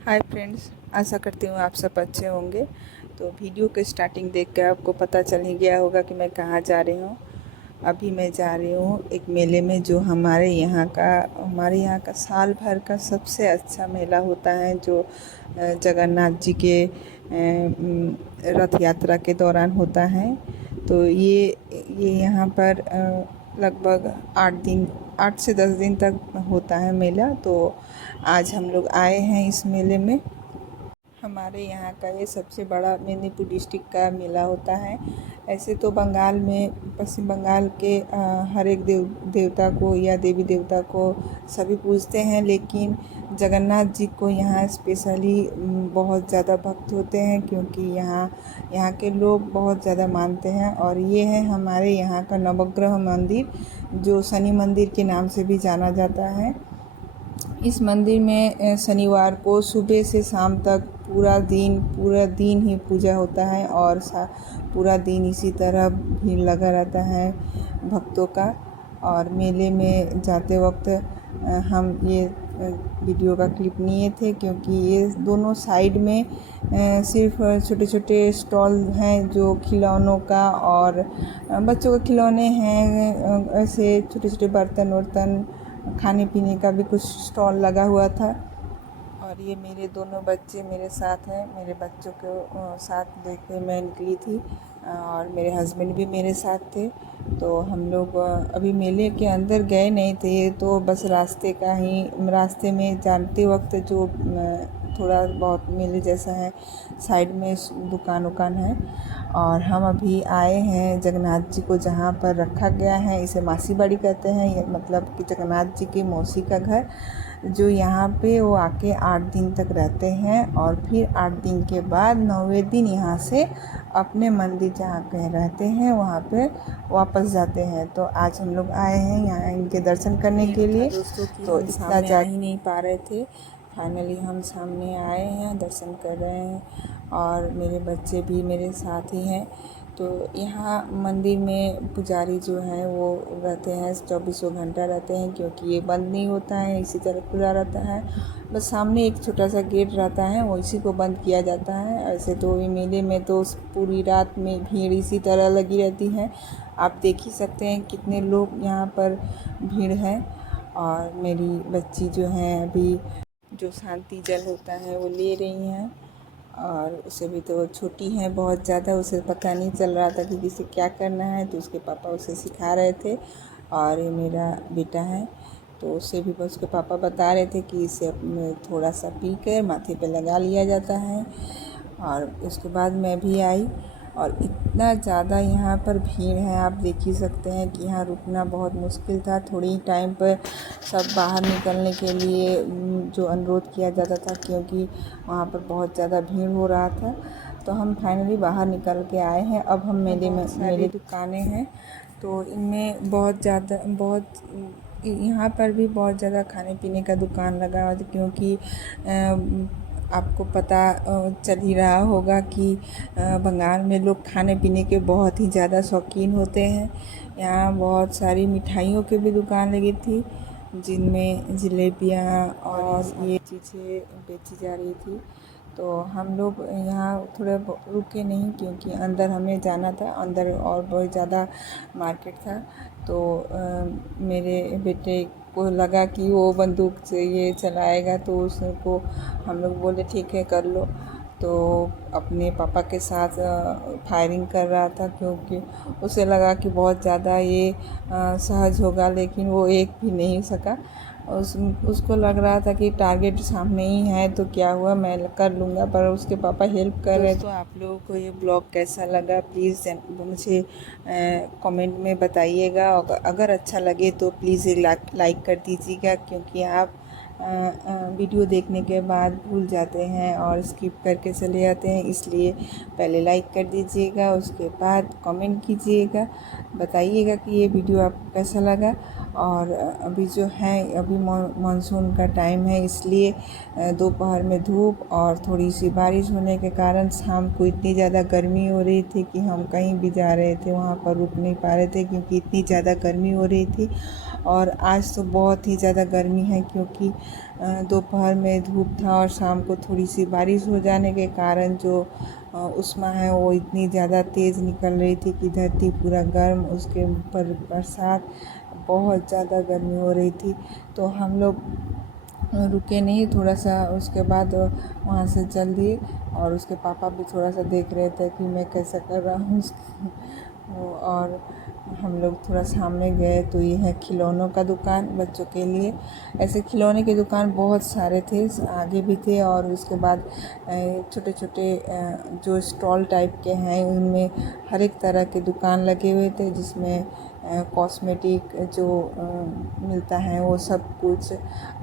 Hi friends, आशा करती हूँ आप सब अच्छे होंगे। तो वीडियो के स्टार्टिंग देख के आपको पता चल ही गया होगा कि मैं कहाँ जा रही हूँ। अभी मैं जा रही हूँ एक मेले में जो हमारे यहाँ का साल भर का सबसे अच्छा मेला होता है, जो जगन्नाथ जी के रथ यात्रा के दौरान होता है। तो ये यहाँ पर लगभग 8 से 10 दिन तक होता है मेला। तो आज हम लोग आए हैं इस मेले में। हमारे यहाँ का ये सबसे बड़ा मेदिनीपुर डिस्ट्रिक्ट का मेला होता है। ऐसे तो बंगाल में, पश्चिम बंगाल के हर एक देवता को या देवी देवता को सभी पूजते हैं, लेकिन जगन्नाथ जी को यहाँ स्पेशली बहुत ज़्यादा भक्त होते हैं, क्योंकि यहाँ के लोग बहुत ज़्यादा मानते हैं। और ये है हमारे यहाँ का नवग्रह मंदिर, जो शनि मंदिर के नाम से भी जाना जाता है। इस मंदिर में शनिवार को सुबह से शाम तक पूरा दिन ही पूजा होता है, और पूरा दिन इसी तरह भीड़ लगा रहता है भक्तों का। और मेले में जाते वक्त हम ये वीडियो का क्लिप लिए थे, क्योंकि ये दोनों साइड में सिर्फ छोटे छोटे स्टॉल हैं जो खिलौनों का और बच्चों के खिलौने हैं। ऐसे छोटे छोटे बर्तन वर्तन, खाने पीने का भी कुछ स्टॉल लगा हुआ था। और ये मेरे दोनों बच्चे मेरे साथ हैं। मेरे बच्चों को साथ लेके मैं निकली थी, और मेरे हस्बैंड भी मेरे साथ थे। तो हम लोग अभी मेले के अंदर गए नहीं थे, तो बस रास्ते में जाते वक्त जो थोड़ा बहुत मेले जैसा है, साइड में दुकान उकान है। और हम अभी आए हैं जगन्नाथ जी को, जहाँ पर रखा गया है। इसे मासी बाड़ी कहते हैं, ये मतलब कि जगन्नाथ जी की मौसी का घर, जो यहाँ पे वो आके 8 दिन तक रहते हैं, और फिर 8 दिन के बाद 9वें दिन यहाँ से अपने मंदिर जहाँ कहीं रहते हैं वहाँ पे वापस जाते हैं। तो आज हम लोग आए हैं यहाँ इनके दर्शन करने के लिए। तो इतना जा ही नहीं पा रहे थे, फाइनली हम सामने आए हैं, दर्शन कर रहे हैं, और मेरे बच्चे भी मेरे साथ ही हैं। तो यहाँ मंदिर में पुजारी जो हैं वो रहते हैं, 24 घंटा रहते हैं, क्योंकि ये बंद नहीं होता है, इसी तरह खुला रहता है। बस सामने एक छोटा सा गेट रहता है, वो इसी को बंद किया जाता है। ऐसे तो ये मेले में तो पूरी रात में भीड़ इसी तरह लगी रहती है। आप देख ही सकते हैं कितने लोग यहाँ पर भीड़ है। और मेरी बच्ची जो है अभी जो शांति जल होता है वो ले रही हैं, और उसे भी तो छोटी है बहुत ज़्यादा, उसे पता नहीं चल रहा था कि किसे क्या करना है, तो उसके पापा उसे सिखा रहे थे। और ये मेरा बेटा है, तो उसे भी उसके पापा बता रहे थे कि इसे थोड़ा सा पी कर माथे पे लगा लिया जाता है। और उसके बाद मैं भी आई, और इतना ज़्यादा यहाँ पर भीड़ है, आप देख ही सकते हैं कि यहाँ रुकना बहुत मुश्किल था। थोड़ी ही टाइम पर सब बाहर निकलने के लिए जो अनुरोध किया जाता था, क्योंकि वहाँ पर बहुत ज़्यादा भीड़ हो रहा था। तो हम फाइनली बाहर निकल के आए हैं। अब हम मेले दुकानें हैं, तो इनमें यहाँ पर भी बहुत ज़्यादा खाने पीने का दुकान लगा हुआ था, क्योंकि आपको पता चल ही रहा होगा कि बंगाल में लोग खाने पीने के बहुत ही ज़्यादा शौकीन होते हैं। यहाँ बहुत सारी मिठाइयों की भी दुकान लगी थी, जिनमें जलेबियाँ और ये चीज़ें बेची जा रही थी। तो हम लोग यहाँ थोड़े रुके नहीं, क्योंकि अंदर हमें जाना था, अंदर और बहुत ज़्यादा मार्केट था। तो मेरे बेटे को लगा कि वो बंदूक से ये चलाएगा, तो उसको हम लोग बोले ठीक है कर लो। तो अपने पापा के साथ फायरिंग कर रहा था, क्योंकि उसे लगा कि बहुत ज़्यादा ये सहज होगा, लेकिन वो एक भी नहीं सका। उसको लग रहा था कि टारगेट सामने ही है, तो क्या हुआ, मैं कर लूँगा, पर उसके पापा हेल्प कर रहे। तो आप लोगों को ये ब्लॉग कैसा लगा प्लीज़ मुझे कमेंट में बताइएगा। अगर अच्छा लगे तो प्लीज़ लाइक कर दीजिएगा, क्योंकि आप वीडियो देखने के बाद भूल जाते हैं और स्किप करके चले जाते हैं, इसलिए पहले लाइक कर दीजिएगा, उसके बाद कमेंट कीजिएगा, बताइएगा कि ये वीडियो आपको कैसा लगा। और अभी जो है अभी मानसून का टाइम है, इसलिए दोपहर में धूप और थोड़ी सी बारिश होने के कारण शाम को इतनी ज़्यादा गर्मी हो रही थी कि हम कहीं भी जा रहे थे वहाँ पर रुक नहीं पा रहे थे, क्योंकि इतनी ज़्यादा गर्मी हो रही थी। और आज तो बहुत ही ज़्यादा गर्मी है, क्योंकि दोपहर में धूप था और शाम को थोड़ी सी बारिश हो जाने के कारण जो उष्मा है वो इतनी ज़्यादा तेज़ निकल रही थी कि धरती पूरा गर्म, उसके ऊपर बरसात, बहुत ज़्यादा गर्मी हो रही थी। तो हम लोग रुके नहीं, थोड़ा सा उसके बाद वहाँ से चल दिए। और उसके पापा भी थोड़ा सा देख रहे थे कि मैं कैसा कर रहा हूँ और हम लोग थोड़ा सामने गए तो ये है खिलौनों का दुकान बच्चों के लिए। ऐसे खिलौने की दुकान बहुत सारे थे, आगे भी थे, और उसके बाद छोटे छोटे जो स्टॉल टाइप के हैं उनमें हर एक तरह के दुकान लगे हुए थे, जिसमें कॉस्मेटिक जो मिलता है वो सब कुछ।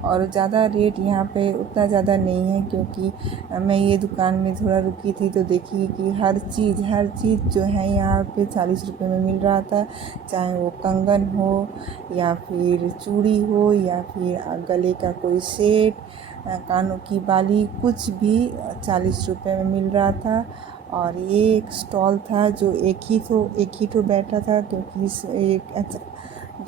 और ज़्यादा रेट यहाँ पे उतना ज़्यादा नहीं है, क्योंकि मैं ये दुकान में थोड़ा रुकी थी तो देखी कि हर चीज़ जो है यहाँ पे 40 रुपये में मिल रहा था। चाहे वो कंगन हो या फिर चूड़ी हो या फिर गले का कोई सेट, कानों की बाली, कुछ भी 40 रुपये में मिल रहा था। और ये एक स्टॉल था जो एक ही ठो बैठा था, क्योंकि एक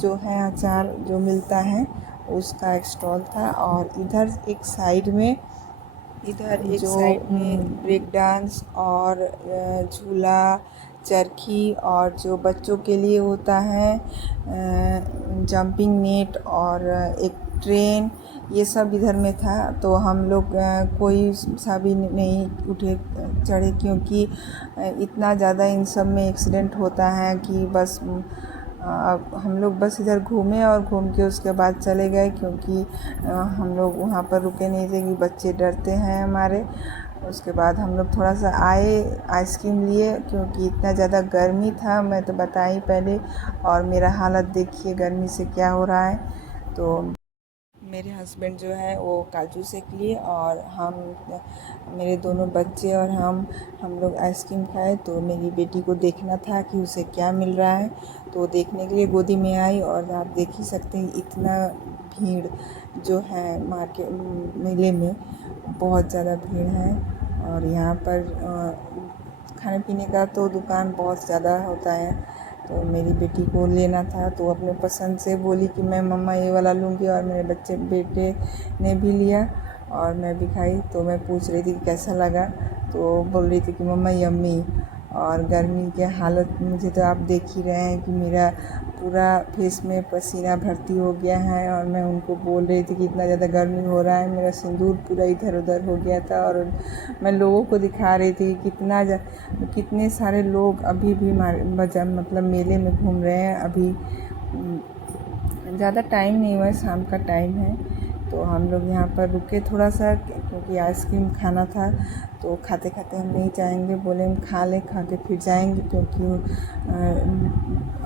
जो है अचार जो मिलता है उसका एक स्टॉल था। और इधर एक साइड में ब्रेक डांस और झूला, चरखी, और जो बच्चों के लिए होता है जंपिंग नेट और एक ट्रेन, ये सब इधर में था। तो हम लोग कोई सा भी नहीं उठे चढ़े, क्योंकि इतना ज़्यादा इन सब में एक्सीडेंट होता है कि बस हम लोग बस इधर घूमे और घूम के उसके बाद चले गए, क्योंकि हम लोग वहाँ पर रुके नहीं थे कि बच्चे डरते हैं हमारे। उसके बाद हम लोग थोड़ा सा आए, आइसक्रीम लिए, क्योंकि इतना ज़्यादा गर्मी था, मैं तो बताई पहले। और मेरा हालत देखिए गर्मी से क्या हो रहा है। तो मेरे हस्बैंड जो है वो काजू सेक लिए और मेरे दोनों बच्चे और हम लोग आइसक्रीम खाए। तो मेरी बेटी को देखना था कि उसे क्या मिल रहा है, तो देखने के लिए गोदी में आई। और आप देख ही सकते हैं इतना भीड़ जो है मेले में, बहुत ज़्यादा भीड़ है। और यहाँ पर खाने पीने का तो दुकान बहुत ज़्यादा होता है। तो मेरी बेटी को लेना था तो अपने पसंद से बोली कि मैं मम्मा ये वाला लूँगी, और मेरे बेटे ने भी लिया और मैं भी खाई। तो मैं पूछ रही थी कि कैसा लगा, तो बोल रही थी कि मम्मा यम्मी। और गर्मी के हालत मुझे तो आप देख ही रहे हैं कि मेरा पूरा फेस में पसीना भर्ती हो गया है। और मैं उनको बोल रही थी कि इतना ज़्यादा गर्मी हो रहा है, मेरा सिंदूर पूरा इधर उधर हो गया था। और मैं लोगों को दिखा रही थी कितने सारे लोग अभी भी मतलब मेले में घूम रहे हैं। अभी ज़्यादा टाइम नहीं हुआ है, शाम का टाइम है। तो हम लोग यहाँ पर रुके थोड़ा सा, क्योंकि आइसक्रीम खाना था। तो खाते खाते हम नहीं जाएंगे, बोले हम खा के फिर जाएंगे, क्योंकि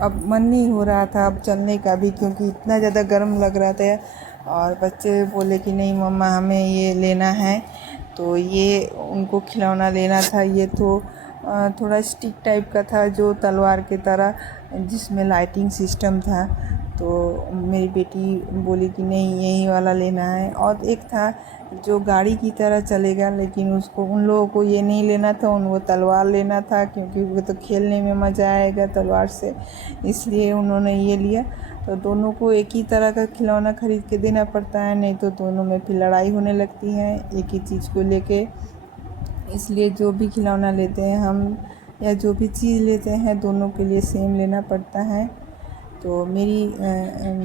अब मन नहीं हो रहा था अब चलने का भी, क्योंकि इतना ज़्यादा गर्म लग रहा था। और बच्चे बोले कि नहीं मम्मा हमें ये लेना है, तो ये उनको खिलौना लेना था। ये तो थोड़ा स्टिक टाइप का था, जो तलवार की तरह, जिसमें लाइटिंग सिस्टम था। तो मेरी बेटी बोली कि नहीं यही वाला लेना है। और एक था जो गाड़ी की तरह चलेगा, लेकिन उन लोगों को ये नहीं लेना था, उनको तलवार लेना था, क्योंकि वो तो खेलने में मज़ा आएगा तलवार से, इसलिए उन्होंने ये लिया। तो दोनों को एक ही तरह का खिलौना ख़रीद के देना पड़ता है, नहीं तो दोनों में फिर लड़ाई होने लगती है एक ही चीज़ को लेके। इसलिए जो भी खिलौना लेते हैं हम, या जो भी चीज़ लेते हैं, दोनों के लिए सेम लेना पड़ता है। तो मेरी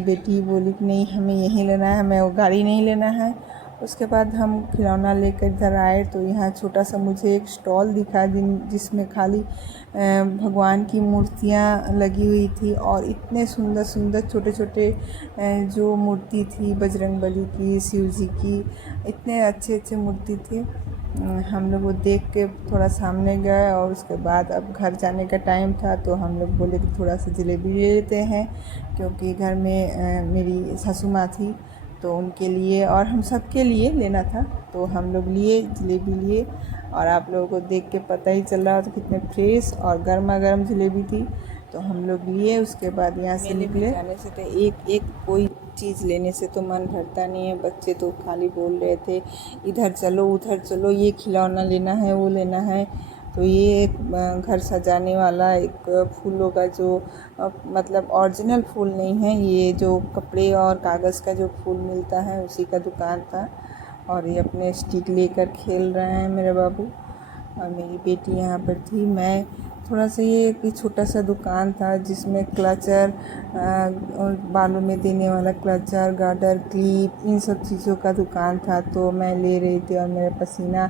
बेटी बोली कि नहीं हमें यही लेना है, हमें वो गाड़ी नहीं लेना है। उसके बाद हम खिलौना लेकर इधर आए, तो यहाँ छोटा सा मुझे एक स्टॉल दिखा जिसमें खाली भगवान की मूर्तियाँ लगी हुई थी। और इतने सुंदर सुंदर छोटे छोटे जो मूर्ति थी, बजरंगबली की, शिव जी की, इतने अच्छे अच्छे मूर्ति थी। हम लोग वो देख के थोड़ा सामने गए, और उसके बाद अब घर जाने का टाइम था, तो हम लोग बोले कि थोड़ा सा जलेबी ले लेते हैं, क्योंकि घर में मेरी सासू माँ थी, तो उनके लिए और हम सब के लिए लेना था। तो हम लोग जलेबी लिए, और आप लोगों को देख के पता ही चल रहा था कितने फ्रेश और गर्मा गर्म जलेबी थी। तो हम लोग लिए, उसके बाद यहाँ से निकले। जाने से तो एक एक कोई चीज़ लेने से तो मन भरता नहीं है। बच्चे तो खाली बोल रहे थे इधर चलो उधर चलो, ये खिलौना लेना है वो लेना है। तो ये एक घर सजाने वाला एक फूलों का जो मतलब ओरिजिनल फूल नहीं है, ये जो कपड़े और कागज़ का जो फूल मिलता है उसी का दुकान था। और ये अपने स्टिक लेकर खेल रहे हैं मेरे बाबू, और मेरी बेटी यहाँ पर थी। मैं थोड़ा सा, ये एक छोटा सा दुकान था जिसमें क्लचर और बालों में देने वाला क्लचर, गार्डर, क्लिप, इन सब चीज़ों का दुकान था। तो मैं ले रही थी और मेरा पसीना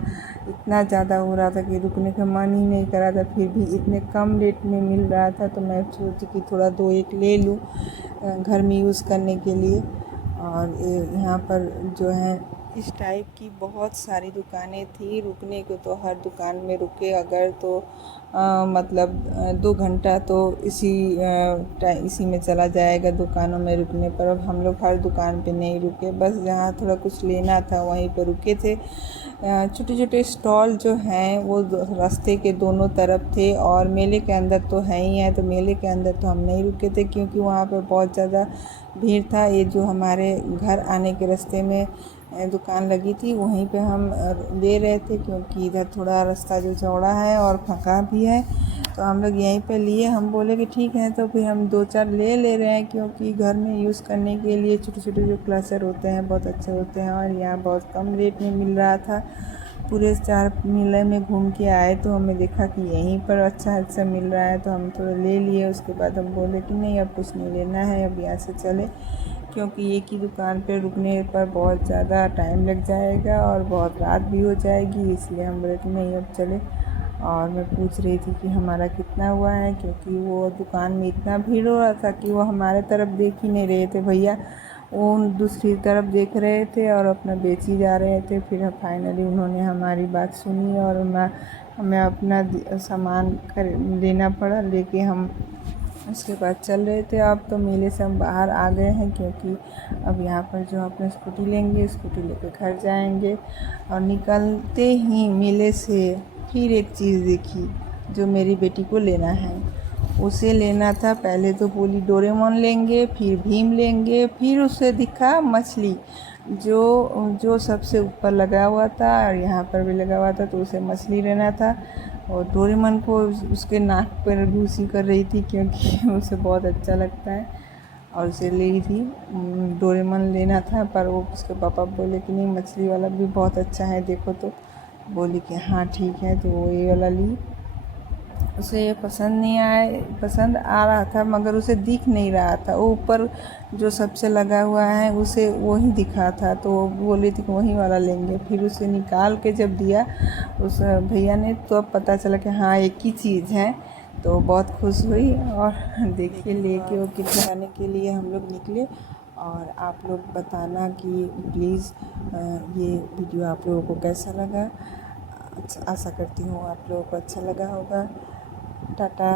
इतना ज़्यादा हो रहा था कि रुकने का मन ही नहीं कर रहा था। फिर भी इतने कम रेट में मिल रहा था तो मैं सोची कि थोड़ा दो एक ले लूँ घर में यूज़ करने के लिए। और यहाँ पर जो है इस टाइप की बहुत सारी दुकानें थी। रुकने को तो हर दुकान में रुके अगर तो मतलब 2 घंटा तो इसी में चला जाएगा दुकानों में रुकने पर। अब हम लोग हर दुकान पे नहीं रुके, बस जहाँ थोड़ा कुछ लेना था वहीं पे रुके थे। छोटे छोटे स्टॉल जो हैं वो रास्ते के दोनों तरफ थे, और मेले के अंदर तो है ही है, तो मेले के अंदर तो हम नहीं रुके थे क्योंकि वहाँ पे बहुत ज़्यादा भीड़ था। ये जो हमारे घर आने के रास्ते में दुकान लगी थी वहीं पे हम ले रहे थे, क्योंकि इधर थोड़ा रास्ता जो चौड़ा है और फंका भी है, तो हम लोग यहीं पे लिए। हम बोले कि ठीक है, तो फिर हम 2-4 ले रहे हैं क्योंकि घर में यूज़ करने के लिए छोटे छोटे जो क्लचर होते हैं बहुत अच्छे होते हैं, और यहाँ बहुत कम रेट में मिल रहा था। पूरे 4 मेले में घूम के आए तो हमें देखा कि यहीं पर अच्छा मिल रहा है, तो हम थोड़ा ले लिए। उसके बाद हम बोले कि नहीं अब कुछ नहीं लेना है, अब यहाँ से चले, क्योंकि एक ही दुकान पर रुकने पर बहुत ज़्यादा टाइम लग जाएगा और बहुत रात भी हो जाएगी, इसलिए हम बोले कि नहीं अब चले। और मैं पूछ रही थी कि हमारा कितना हुआ है, क्योंकि वो दुकान में इतना भीड़ हो रहा था कि वो हमारे तरफ देख ही नहीं रहे थे भैया, वो दूसरी तरफ देख रहे थे और अपना बेच ही जा रहे थे। फिर फाइनली उन्होंने हमारी बात सुनी और हमें अपना सामान लेना पड़ा, लेके हम उसके बाद चल रहे थे। अब तो मेले से हम बाहर आ गए हैं, क्योंकि अब यहाँ पर जो अपने स्कूटी लेंगे, स्कूटी लेकर घर जाएंगे। और निकलते ही मेले से फिर एक चीज़ देखी जो मेरी बेटी को लेना है, उसे लेना था। पहले तो बोली डोरेमोन लेंगे, फिर भीम लेंगे, फिर उसे दिखा मछली जो सबसे ऊपर लगा हुआ था और यहाँ पर भी लगा हुआ था, तो उसे मछली लेना था। और डोरेमोन को उसके नाक पर घूसी कर रही थी क्योंकि उसे बहुत अच्छा लगता है, और उसे ले थी। डोरेमोन लेना था, पर वो उसके पापा बोले कि नहीं मछली वाला भी बहुत अच्छा है देखो, तो बोली कि हाँ ठीक है, तो वो ये वाला ली। उसे ये पसंद आ रहा था, मगर उसे दिख नहीं रहा था, वो ऊपर जो सबसे लगा हुआ है उसे वही दिखा था, तो वो बोली थी कि वही वाला लेंगे। फिर उसे निकाल के जब दिया उस भैया ने, तो अब पता चला कि हाँ एक ही चीज़ है, तो बहुत खुश हुई। और देखिए लेके वो कितना जाने के लिए हम लोग निकले। और आप लोग बताना कि प्लीज़ ये वीडियो आप लोगों को कैसा लगा। आशा करती हूँ आप लोगों को अच्छा लगा होगा। टाटा।